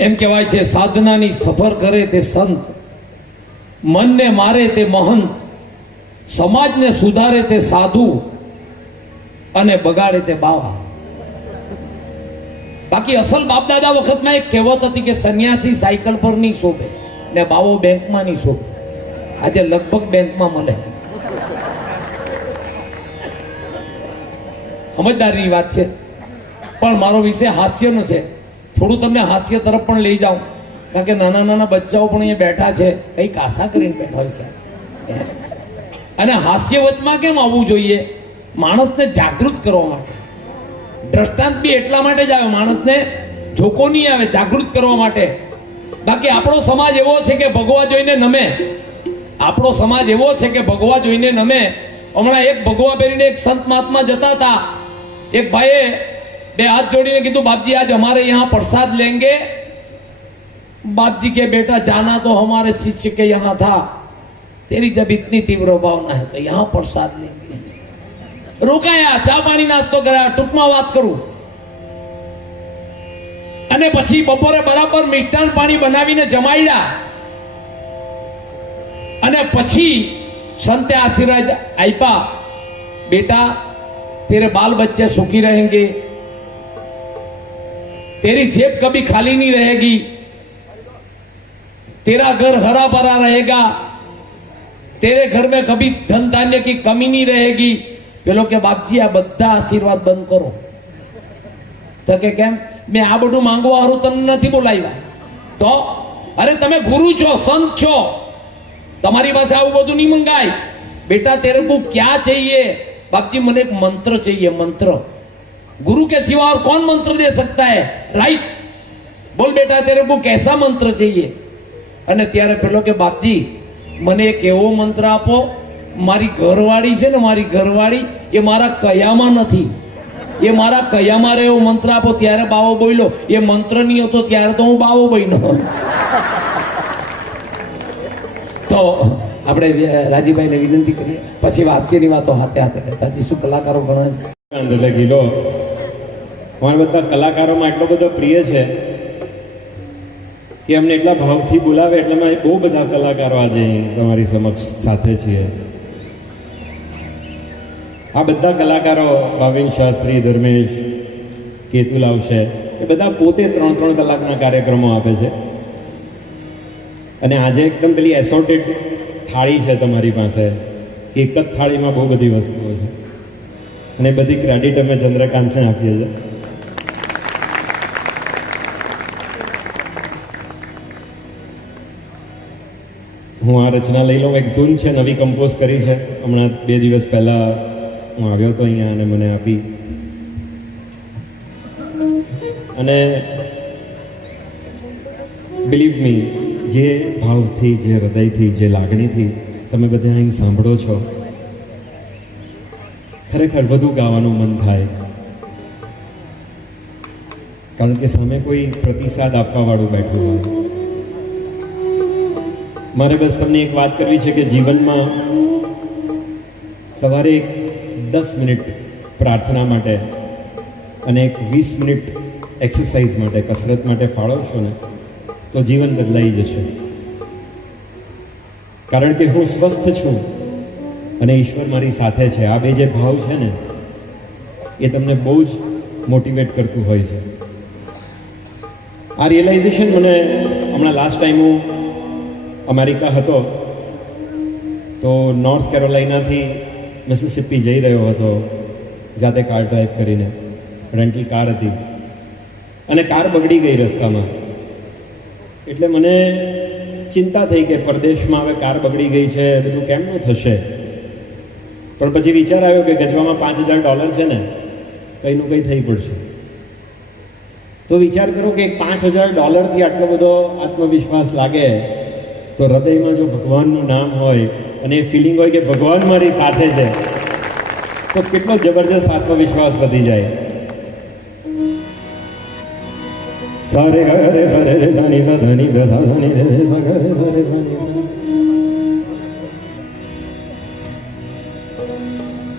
એમ કહેવાય છે, સાધનાની સફર કરે તે સંત. મનને મારે તે મહંત. સમાજને સુધારે તે સાધુ. અને બગાડે તે બાવા. બાકી અસલ બાપ દાદા વખતમાં એક કહેવત હતી કે, સન્યાસી સાયકલ પર નહીં શોભે ને બાવો બેંકમાં નહીં શોભે. આજે લગભગ બેંકમાં મળે. સમજદારની વાત છે. પણ મારો વિષય હાસ્યનો છે. થોડું તમને હાસ્ય તરફ પણ લઈ જાઉં. કારણ કે નાના નાના બચ્ચાઓ પણ અહીંયા બેઠા છે. કંઈક આશા કરીને બેઠા હોય અને હાસ્ય વચમાં કેમ આવવું જોઈએ? માણસને જાગૃત કરવા માટે. દ્રષ્ટાંત બી એટલા માટે જ આવે. માણસને જોકો નહીં આવે જાગૃત કરવા માટે. બાકી આપણો સમાજ એવો છે કે ભગવા જોઈને નમે. આપણો સમાજ એવો છે કે ભગવા જોઈને નમે. હમણાં એક ભગવા પહેરીને એક સંત મહાત્મા જતા હતા. એક ભાઈએ બે હાથ જોડીને કીધું બાપજી આજ हमारे यहाँ प्रसाद लेंगे बाप जी के बेटा जाना तो हमारे शिष्य के यहाँ था तेरी जब इतनी तीव्र भावना है तो यहाँ प्रसाद लेंगे રોકાયા ચા પાણી નાસ્તો કર્યા ટૂંકમાં વાત કરું અને પછી બપોરે બરાબર મિષ્ટાન પાણી બનાવીને જમાડ્યા અને પછી સંતે આશીર્વાદ આપ્યા બેટા तेरे बाल बच्चे सुखी रहेंगे तेरी जेब कभी खाली नहीं रहेगी तेरा घर हरा भरा रहेगा तेरे घर में कभी धन धान्य की कमी नहीं रहेगी પેલો કે બાપજી આ બધા આશીર્વાદ બંધ કરો તો કે કેમ મેં આ બધું માંગવા હારું તમને નથી બોલાવ્યા તો અરે તમે ગુરુ છો સંત છો તમારી પાસે આવું બધું નહીં મંગાય બેટા તેરે કો ક્યાં चाहिए बापजी મને એક મંત્ર चाहिए મંત્ર गुरु के सिवा और कौन मंत्र दे सकता है રાઈટ બોલ બેટા ત્યારે બહુ કેસા મંત્ર જોઈએ. અને ત્યારે પેલો કે, બાપજી, મને એક એવો મંત્ર આપો, મારી ઘરવાળી છે ને, મારી ઘરવાળી, એ મારા કયામાં નથી. એ મારા કયામાં રહેવો મંત્ર આપો, ત્યારે બાવો બોલ્યો. એ મંત્ર નહીં હતો, ત્યારે તો હું બાવો બન્યો. તો આપણે રાજીભાઈને વિનંતી કરીએ. પછી વાતચીતની વાતો હાથે હાથે કરતા શું કલાકારો ઘણા છે. લો. અમારા બધા કલાકારોમાં એટલો બધો પ્રિય છે કે અમને એટલા ભાવથી બોલાવે એટલે અમે બહુ બધા કલાકારો આજે તમારી સમક્ષ સાથે છીએ. આ બધા કલાકારો ભાવિન શાસ્ત્રી, ધર્મેશ, કેતુલ આવશે, એ બધા પોતે ત્રણ ત્રણ કલાકના કાર્યક્રમો આપે છે. અને આજે એકદમ પેલી એસોર્ટેડ થાળી છે તમારી પાસે. એક જ થાળીમાં બહુ બધી વસ્તુઓ છે. અને બધી ક્રેડિટ અમે ચંદ્રકાંતને આપીએ છીએ. હું આ રચના લઈ લઉં. એક ધૂન છે, નવી કમ્પોઝ કરી છે. હમણાં બે દિવસ પહેલાં હું આવ્યો હતો અહીંયા અને મને આપી. અને બિલીવ મી જે ભાવથી, જે હૃદયથી, જે લાગણીથી તમે બધા અહીં સાંભળો છો, ખરેખર વધુ ગાવાનું મન થાય. કારણ કે સામે કોઈ પ્રતિસાદ આપવા વાળું બેઠું હોય. મારે બસ તમને એક વાત કરવી છે કે જીવનમાં સવારે એક દસ મિનિટ પ્રાર્થના માટે અને એક વીસ મિનિટ એક્સરસાઇઝ માટે, કસરત માટે ફાળવશો ને, તો જીવન બદલાઈ જશે. કારણ કે હું સ્વસ્થ છું અને ઈશ્વર મારી સાથે છે. આ બે જે ભાવ છે ને, એ તમને બહુ જ મોટિવેટ કરતું હોય છે. આ રિયલાઇઝેશન મને હમણાં લાસ્ટ ટાઈમ હું અમેરિકા હતો, તો નોર્થ કેરોલાઇનાથી મિસિસિપી જઈ રહ્યો હતો, જાતે કાર ડ્રાઈવ કરીને. રેન્ટલ કાર હતી. અને કાર બગડી ગઈ રસ્તામાં. એટલે મને ચિંતા થઈ કે પરદેશમાં હવે કાર બગડી ગઈ છે બધું કેમનું થશે? પણ પછી વિચાર આવ્યો કે ગજવામાં પાંચ હજાર ડોલર છે ને, કંઈનું કંઈ થઈ પડશે. તો વિચાર કરો કે પાંચ હજાર ડોલરથી આટલો બધો આત્મવિશ્વાસ લાગે તો હૃદયમાં જો ભગવાનનું નામ હોય અને એ ફિલિંગ હોય કે ભગવાન મારી સાથે છે, તો કેટલો જબરજસ્ત આત્મવિશ્વાસ વધી જાય. સારે ઘરે સરે રે સાની સા ધની ધ સા ધની રે રે સા ઘરે સરે સાની સા.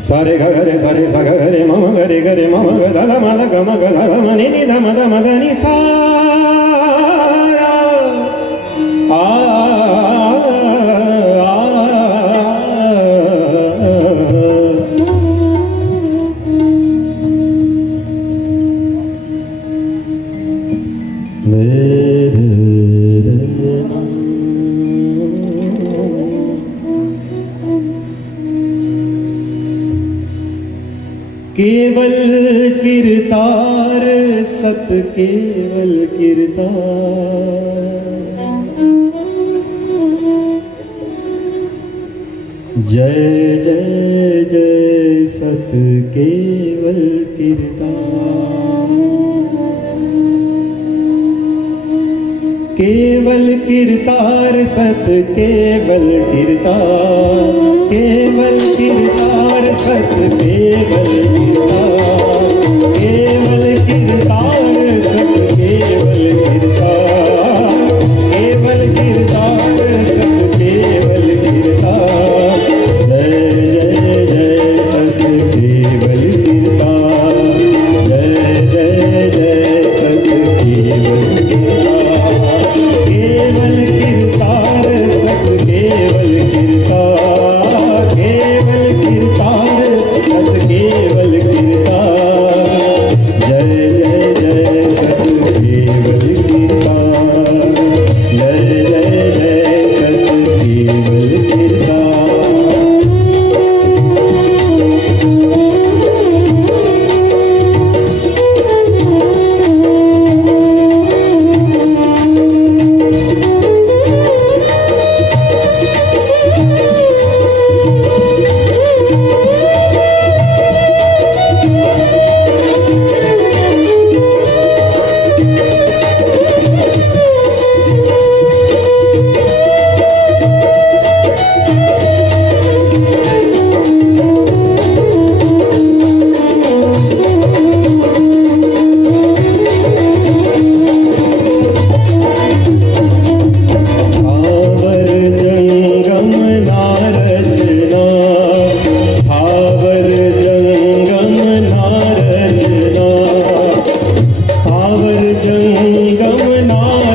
સારે ઘરે સરે સા ઘરે મમ ઘરે ઘરે મમ ગધા ધ ધ મ ધ ગ મ ગ ધ ધ મ ની ની ધ મ ધ મ ધ ની સા. केवल किरतार सत केवल किरतार। जय जय जय सत केवल किरतार। केवल किरतार सत केवल किरतार केवल किरतार सत केवल किरतार Oh.